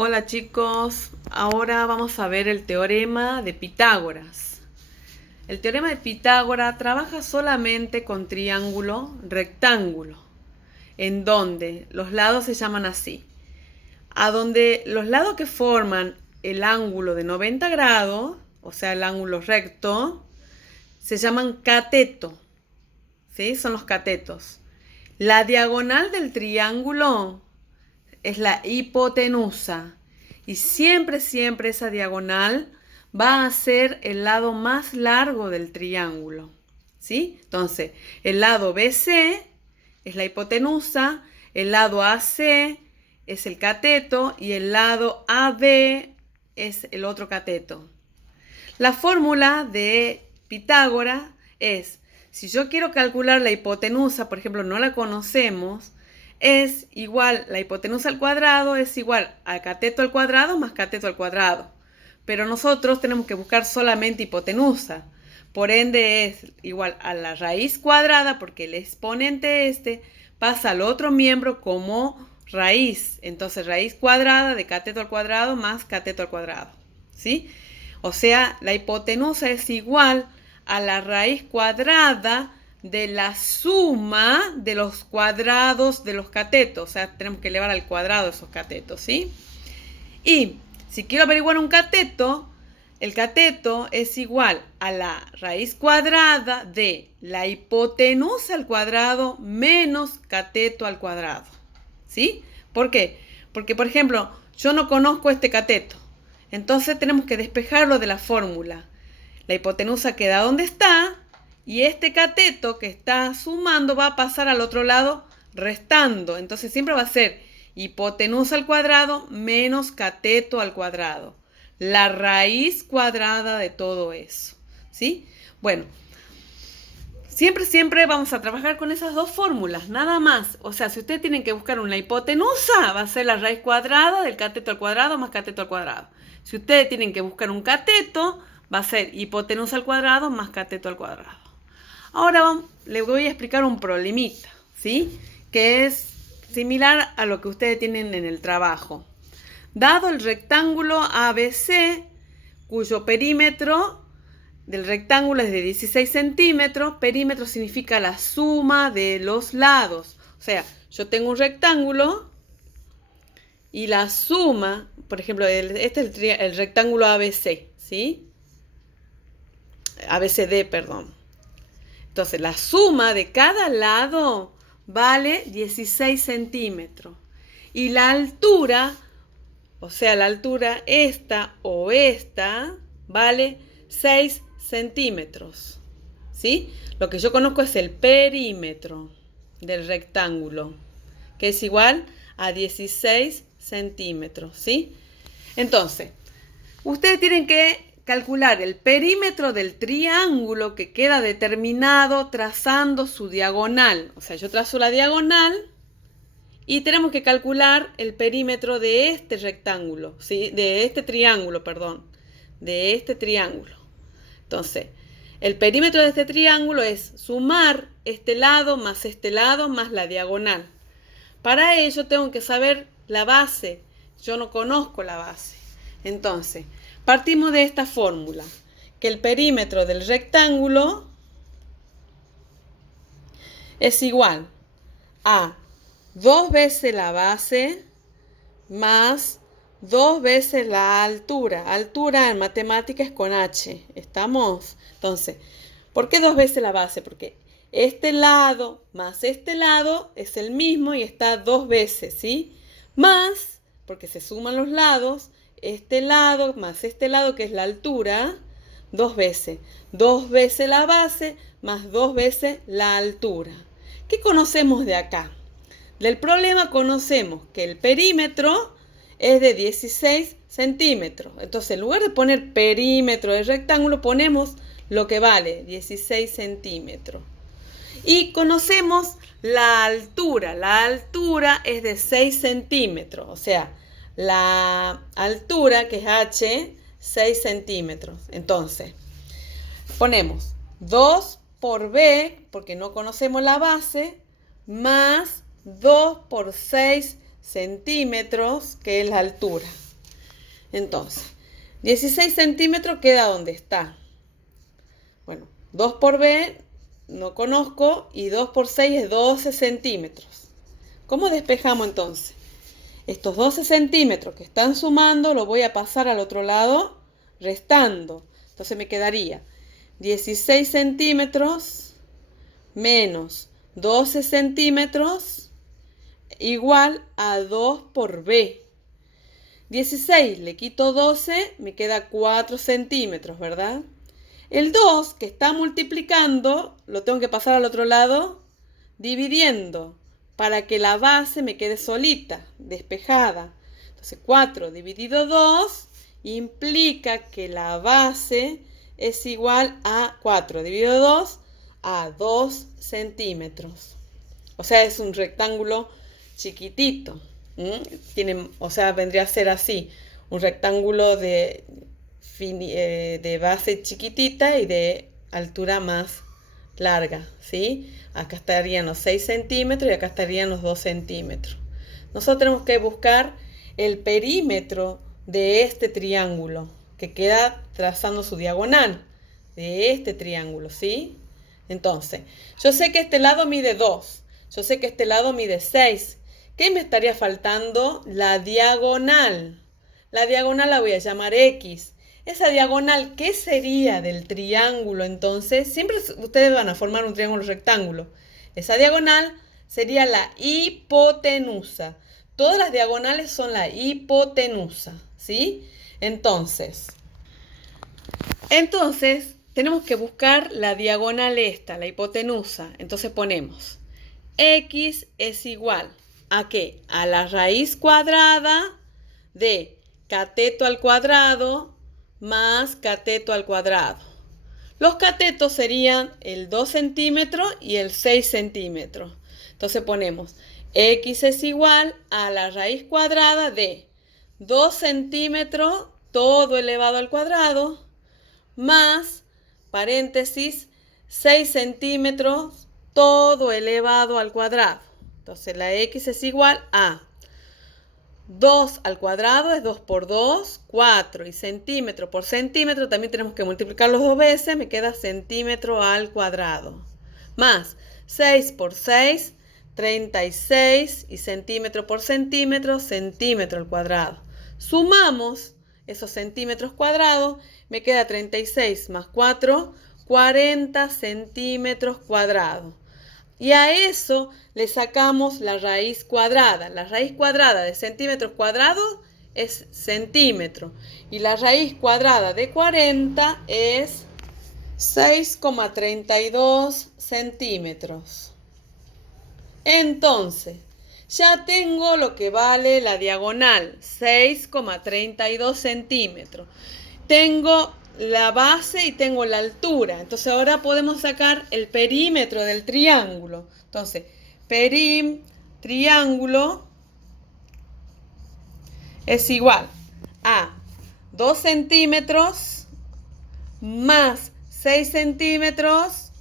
Hola chicos, ahora vamos a ver el teorema de Pitágoras. El teorema de Pitágoras trabaja solamente con triángulo rectángulo, en donde los lados se llaman así. A donde los lados que forman el ángulo de 90 grados, o sea el ángulo recto, se llaman cateto. ¿Sí? Son los catetos. La diagonal del triángulo es la hipotenusa. Y siempre esa diagonal va a ser el lado más largo del triángulo. ¿Sí? Entonces, el lado BC es la hipotenusa, el lado AC es el cateto y el lado AB es el otro cateto. La fórmula de Pitágoras es, si yo quiero calcular la hipotenusa, por ejemplo, no la conocemos, es igual, la hipotenusa al cuadrado es igual al cateto al cuadrado más cateto al cuadrado. Pero nosotros tenemos que buscar solamente hipotenusa. Por ende es igual a la raíz cuadrada, porque el exponente pasa al otro miembro como raíz. Entonces raíz cuadrada de cateto al cuadrado más cateto al cuadrado. ¿Sí? O sea, la hipotenusa es igual a la raíz cuadrada de la suma de los cuadrados de los catetos. O sea, tenemos que elevar al cuadrado esos catetos, ¿sí? Y si quiero averiguar un cateto, el cateto es igual a la raíz cuadrada de la hipotenusa al cuadrado menos cateto al cuadrado, ¿sí? ¿Por qué? Porque, por ejemplo, yo no conozco este cateto. Entonces tenemos que despejarlo de la fórmula. La hipotenusa queda donde está y este cateto que está sumando va a pasar al otro lado restando. Entonces siempre va a ser hipotenusa al cuadrado menos cateto al cuadrado. La raíz cuadrada de todo eso. ¿Sí? Bueno, siempre vamos a trabajar con esas dos fórmulas, nada más. O sea, si ustedes tienen que buscar una hipotenusa, va a ser la raíz cuadrada del cateto al cuadrado más cateto al cuadrado. Si ustedes tienen que buscar un cateto, va a ser hipotenusa al cuadrado más cateto al cuadrado. Ahora les voy a explicar un problemita, ¿sí? Que es similar a lo que ustedes tienen en el trabajo. Dado el rectángulo ABC, cuyo perímetro del rectángulo es de 16 centímetros, perímetro significa la suma de los lados. O sea, yo tengo un rectángulo y la suma, por ejemplo, este es el rectángulo ABC, ¿sí? ABCD, perdón. Entonces, la suma de cada lado vale 16 centímetros. Y la altura, o sea, la altura esta o esta, vale 6 centímetros. ¿Sí? Lo que yo conozco es el perímetro del rectángulo, que es igual a 16 centímetros. ¿Sí? Entonces, ustedes tienen que calcular el perímetro del triángulo que queda determinado trazando su diagonal. O sea, yo trazo la diagonal y tenemos que calcular el perímetro de este rectángulo, ¿sí? De este triángulo, perdón. De este triángulo. Entonces, el perímetro de este triángulo es sumar este lado más la diagonal. Para ello tengo que saber la base. Yo no conozco la base. Entonces, partimos de esta fórmula, que el perímetro del rectángulo es igual a 2 veces la base más 2 veces la altura. Altura en matemáticas es con H. ¿Estamos? Entonces, ¿por qué 2 veces la base? Porque este lado más este lado es el mismo y está 2 veces, ¿sí? Más, porque se suman los lados, este lado más este lado, que es la altura, 2 veces. 2 veces la base más 2 veces la altura. ¿Qué conocemos de acá? Del problema conocemos que el perímetro es de 16 centímetros. Entonces, en lugar de poner perímetro del rectángulo, ponemos lo que vale, 16 centímetros. Y conocemos la altura. La altura es de 6 centímetros. O sea, la altura, que es H, 6 centímetros. Entonces, ponemos 2 por B, porque no conocemos la base, más 2 por 6 centímetros, que es la altura. Entonces, 16 centímetros queda donde está. Bueno, 2 por B no conozco y 2 por 6 es 12 centímetros. ¿Cómo despejamos entonces? Estos 12 centímetros que están sumando los voy a pasar al otro lado restando. Entonces me quedaría 16 centímetros menos 12 centímetros igual a 2 por B. 16 le quito 12, me queda 4 centímetros, ¿verdad? El 2 que está multiplicando lo tengo que pasar al otro lado dividiendo para que la base me quede solita, despejada. Entonces 4 dividido 2 implica que la base es igual a 4 dividido 2 a 2 centímetros. O sea, es un rectángulo chiquitito. O sea, vendría a ser así, un rectángulo de base chiquitita y de altura más larga, ¿sí? Acá estarían los 6 centímetros y acá estarían los 2 centímetros. Nosotros tenemos que buscar el perímetro de este triángulo que queda trazando su diagonal de este triángulo, ¿sí? Entonces, yo sé que este lado mide 2, yo sé que este lado mide 6. ¿Qué me estaría faltando? La diagonal. La diagonal la voy a llamar X. Esa diagonal, ¿qué sería del triángulo entonces? Siempre ustedes van a formar un triángulo rectángulo. Esa diagonal sería la hipotenusa. Todas las diagonales son la hipotenusa, ¿sí? Entonces, tenemos que buscar la diagonal esta, la hipotenusa. Entonces ponemos X es igual ¿a qué? A la raíz cuadrada de cateto al cuadrado más cateto al cuadrado. Los catetos serían el 2 centímetros y el 6 centímetros. Entonces ponemos X es igual a la raíz cuadrada de 2 centímetros todo elevado al cuadrado más, paréntesis, 6 centímetros todo elevado al cuadrado. Entonces la X es igual a 2 al cuadrado es 2 por 2, 4. Y centímetro por centímetro también tenemos que multiplicarlos 2 veces. Me queda centímetro al cuadrado. Más 6 por 6, 36. Y centímetro por centímetro, centímetro al cuadrado. Sumamos esos centímetros cuadrados. Me queda 36 más 4, 40 centímetros cuadrados. Y a eso le sacamos la raíz cuadrada. La raíz cuadrada de centímetros cuadrados es centímetro. Y la raíz cuadrada de 40 es 6,32 centímetros. Entonces, ya tengo lo que vale la diagonal, 6,32 centímetros. Tengo la base y tengo la altura. Entonces ahora podemos sacar el perímetro del triángulo. Entonces, triángulo es igual a 2 centímetros más 6 centímetros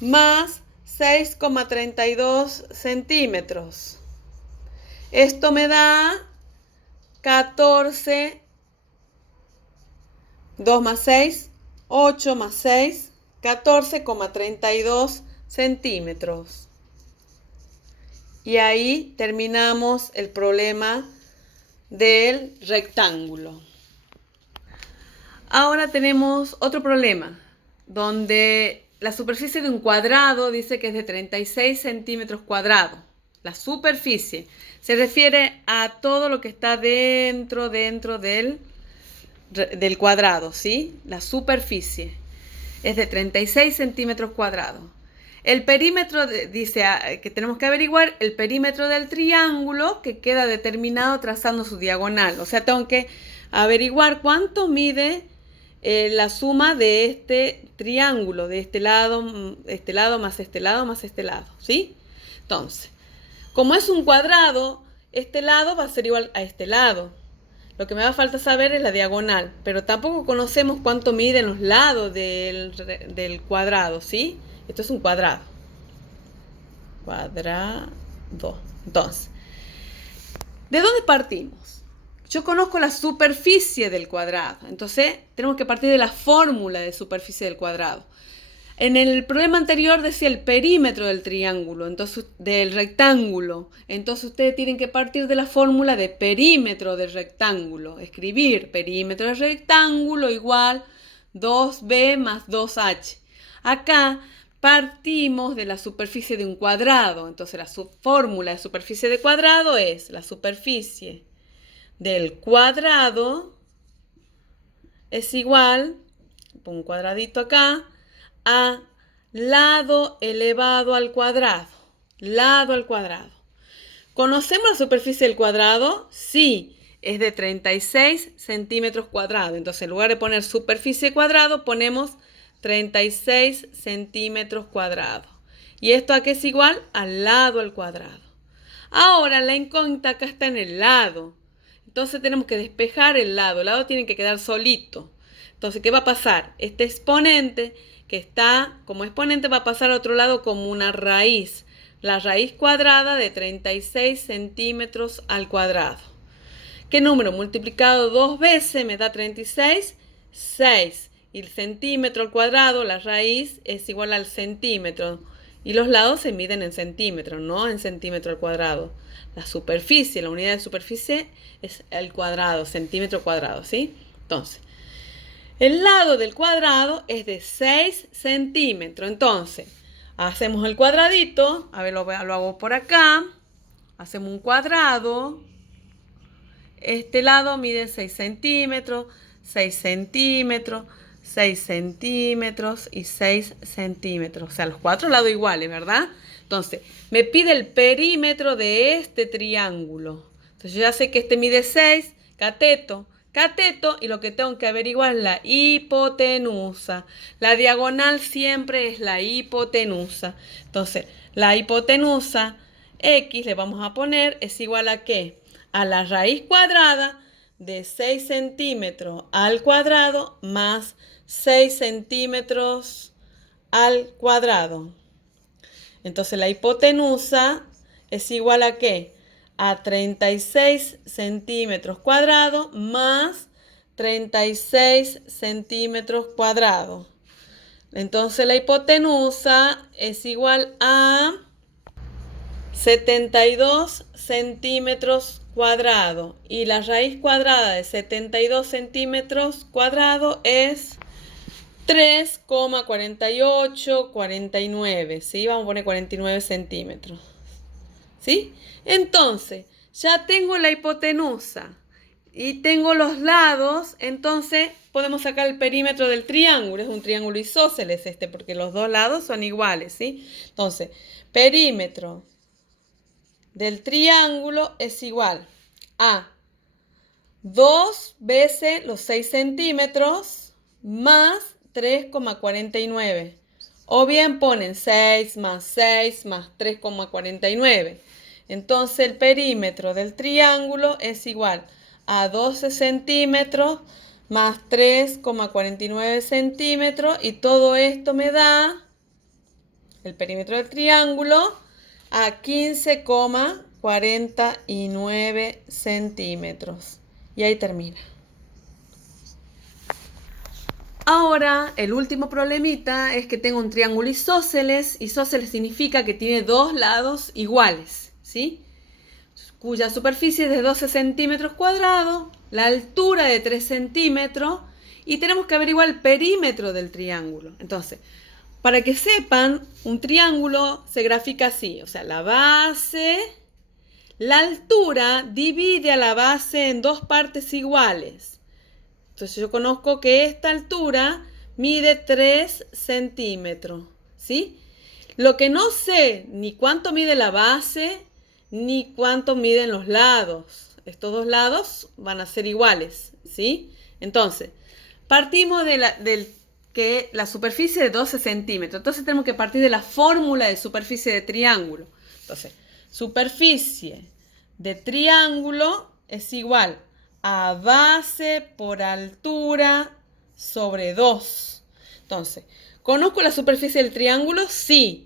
más 6,32 centímetros. Esto me da 14. 2 más 6, 8 más 6, 14,32 centímetros. Y ahí terminamos el problema del rectángulo. Ahora tenemos otro problema, donde la superficie de un cuadrado dice que es de 36 centímetros cuadrados. La superficie se refiere a todo lo que está dentro del cuadrado, ¿sí? La superficie es de 36 centímetros cuadrados. El perímetro dice que tenemos que averiguar el perímetro del triángulo que queda determinado trazando su diagonal. O sea, tengo que averiguar cuánto mide la suma de este triángulo, de este lado más este lado más este lado, ¿sí? Entonces, como es un cuadrado, este lado va a ser igual a este lado. Lo que me va a falta saber es la diagonal, pero tampoco conocemos cuánto miden los lados del cuadrado, ¿sí? Esto es un cuadrado. Cuadrado. Entonces, ¿de dónde partimos? Yo conozco la superficie del cuadrado, entonces tenemos que partir de la fórmula de superficie del cuadrado. En el problema anterior decía el perímetro del triángulo, entonces del rectángulo. Entonces ustedes tienen que partir de la fórmula de perímetro del rectángulo. Escribir perímetro del rectángulo igual 2b más 2h. Acá partimos de la superficie de un cuadrado. Entonces la fórmula de superficie de cuadrado es la superficie del cuadrado es igual, pongo un cuadradito acá, a lado elevado al cuadrado. Lado al cuadrado. ¿Conocemos la superficie del cuadrado? Sí, es de 36 centímetros cuadrados. Entonces, en lugar de poner superficie cuadrado, ponemos 36 centímetros cuadrados. ¿Y esto a qué es igual? Al lado al cuadrado. Ahora, la incógnita acá está en el lado. Entonces, tenemos que despejar el lado. El lado tiene que quedar solito. Entonces, ¿qué va a pasar? Este exponente que está como exponente va a pasar a otro lado como una raíz. La raíz cuadrada de 36 centímetros al cuadrado. ¿Qué número? Multiplicado 2 veces me da 36, 6. Y el centímetro al cuadrado, la raíz, es igual al centímetro. Y los lados se miden en centímetros, no en centímetro al cuadrado. La superficie, la unidad de superficie es el cuadrado, centímetro cuadrado, ¿sí? Entonces, el lado del cuadrado es de 6 centímetros. Entonces, hacemos el cuadradito. A ver, lo hago por acá. Hacemos un cuadrado. Este lado mide 6 centímetros, 6 centímetros, 6 centímetros y 6 centímetros. O sea, los cuatro lados iguales, ¿verdad? Entonces, me pide el perímetro de este triángulo. Entonces, yo ya sé que este mide 6, cateto, y lo que tengo que averiguar es la hipotenusa. La diagonal siempre es la hipotenusa. Entonces, la hipotenusa X le vamos a poner es igual a ¿qué? A la raíz cuadrada de 6 centímetros al cuadrado más 6 centímetros al cuadrado. Entonces, la hipotenusa es igual a ¿qué? A 36 centímetros cuadrados más 36 centímetros cuadrados. Entonces la hipotenusa es igual a 72 centímetros cuadrados. Y la raíz cuadrada de 72 centímetros cuadrados es 3,4849. ¿Sí? Vamos a poner 49 centímetros. ¿Sí? Entonces, ya tengo la hipotenusa y tengo los lados, entonces podemos sacar el perímetro del triángulo. Es un triángulo isósceles este, porque los dos lados son iguales, ¿sí? Entonces, perímetro del triángulo es igual a 2 veces los 6 centímetros más 3,49. O bien ponen 6 más 3,49. Entonces el perímetro del triángulo es igual a 12 centímetros más 3,49 centímetros. Y todo esto me da el perímetro del triángulo a 15,49 centímetros. Y ahí termina. Ahora, el último problemita es que tengo un triángulo isósceles. Isósceles significa que tiene dos lados iguales, ¿sí? Cuya superficie es de 12 centímetros cuadrados, la altura de 3 centímetros y tenemos que averiguar el perímetro del triángulo. Entonces, para que sepan, un triángulo se grafica así, o sea, la base, la altura divide a la base en dos partes iguales. Entonces yo conozco que esta altura mide 3 centímetros, ¿sí? Lo que no sé ni cuánto mide la base ni cuánto miden los lados. Estos dos lados van a ser iguales, ¿sí? Entonces, partimos de la superficie de 12 centímetros. Entonces tenemos que partir de la fórmula de superficie de triángulo. Entonces, superficie de triángulo es igual a base por altura sobre 2. Entonces, ¿conozco la superficie del triángulo? Sí.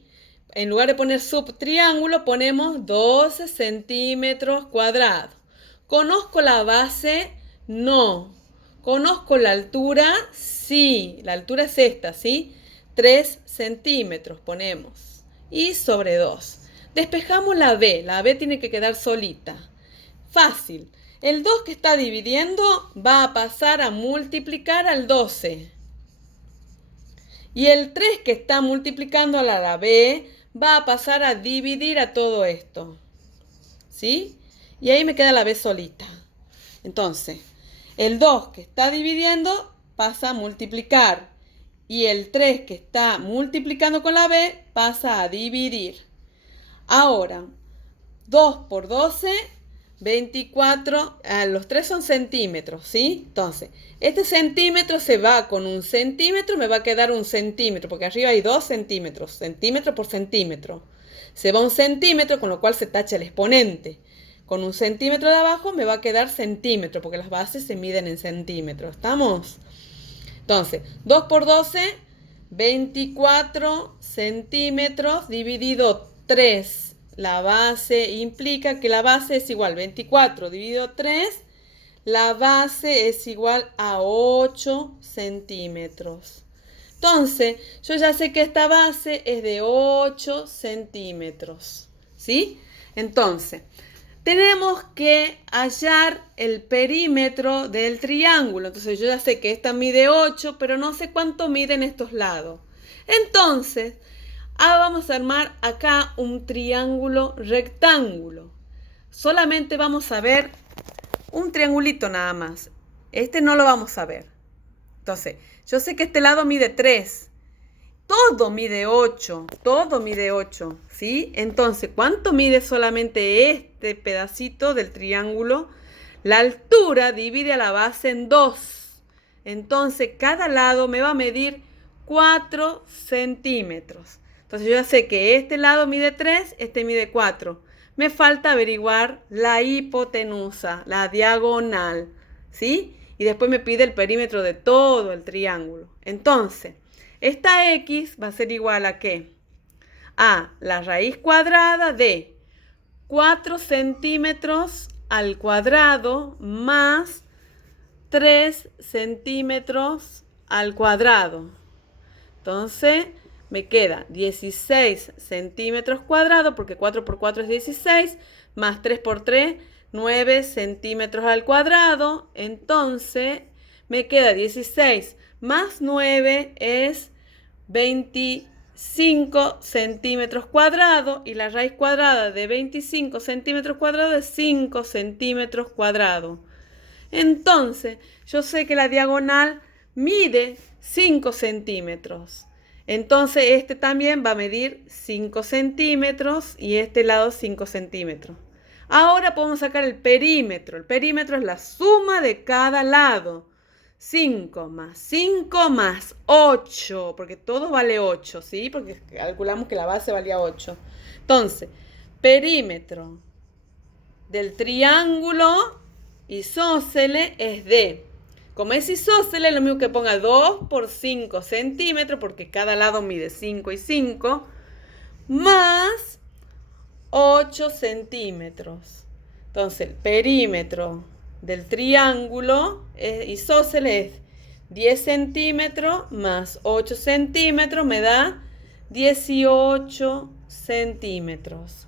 En lugar de poner subtriángulo, ponemos 12 centímetros cuadrados. ¿Conozco la base? No. ¿Conozco la altura? Sí. La altura es esta, ¿sí? 3 centímetros ponemos. Y sobre 2. Despejamos la B. La B tiene que quedar solita. Fácil. El 2 que está dividiendo va a pasar a multiplicar al 12. Y el 3 que está multiplicando a la B va a pasar a dividir a todo esto. ¿Sí? Y ahí me queda la B solita. Entonces, el 2 que está dividiendo pasa a multiplicar. Y el 3 que está multiplicando con la B pasa a dividir. Ahora, 2 por 12, 24. Los 3 son centímetros, ¿sí? Entonces, este centímetro se va con un centímetro, me va a quedar un centímetro, porque arriba hay 2 centímetros, centímetro por centímetro. Se va un centímetro, con lo cual se tacha el exponente. Con un centímetro de abajo me va a quedar centímetro, porque las bases se miden en centímetros. ¿Estamos? Entonces, 2 por 12, 24 centímetros dividido 3. La base implica que la base es igual. 24 dividido 3, la base es igual a 8 centímetros. Entonces, yo ya sé que esta base es de 8 centímetros. ¿Sí? Entonces, tenemos que hallar el perímetro del triángulo. Entonces yo ya sé que esta mide 8, pero no sé cuánto miden estos lados. Entonces, vamos a armar acá un triángulo rectángulo. Solamente vamos a ver un triangulito nada más. Este no lo vamos a ver. Entonces, yo sé que este lado mide 3. Todo mide 8, ¿sí? Entonces, ¿cuánto mide solamente este pedacito del triángulo? La altura divide a la base en 2. Entonces, cada lado me va a medir 4 centímetros. Entonces, yo ya sé que este lado mide 3, este mide 4. Me falta averiguar la hipotenusa, la diagonal, ¿sí? Y después me pide el perímetro de todo el triángulo. Entonces, esta X va a ser igual a ¿qué? A la raíz cuadrada de 4 centímetros al cuadrado más 3 centímetros al cuadrado. Entonces, me queda 16 centímetros cuadrados, porque 4 por 4 es 16, más 3 por 3, 9 centímetros al cuadrado. Entonces, me queda 16 más 9 es 25 centímetros cuadrados, y la raíz cuadrada de 25 centímetros cuadrados es 5 centímetros cuadrados. Entonces, yo sé que la diagonal mide 5 centímetros. Entonces, este también va a medir 5 centímetros y este lado 5 centímetros. Ahora podemos sacar el perímetro. El perímetro es la suma de cada lado. 5 más 8, porque todo vale 8, ¿sí? Porque calculamos que la base valía 8. Entonces, perímetro del triángulo isósceles es de, como es isósceles, lo mismo que ponga 2 por 5 centímetros, porque cada lado mide 5 y 5, más 8 centímetros. Entonces, el perímetro del triángulo isósceles es 10 centímetros más 8 centímetros, me da 18 centímetros.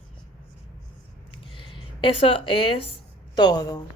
Eso es todo.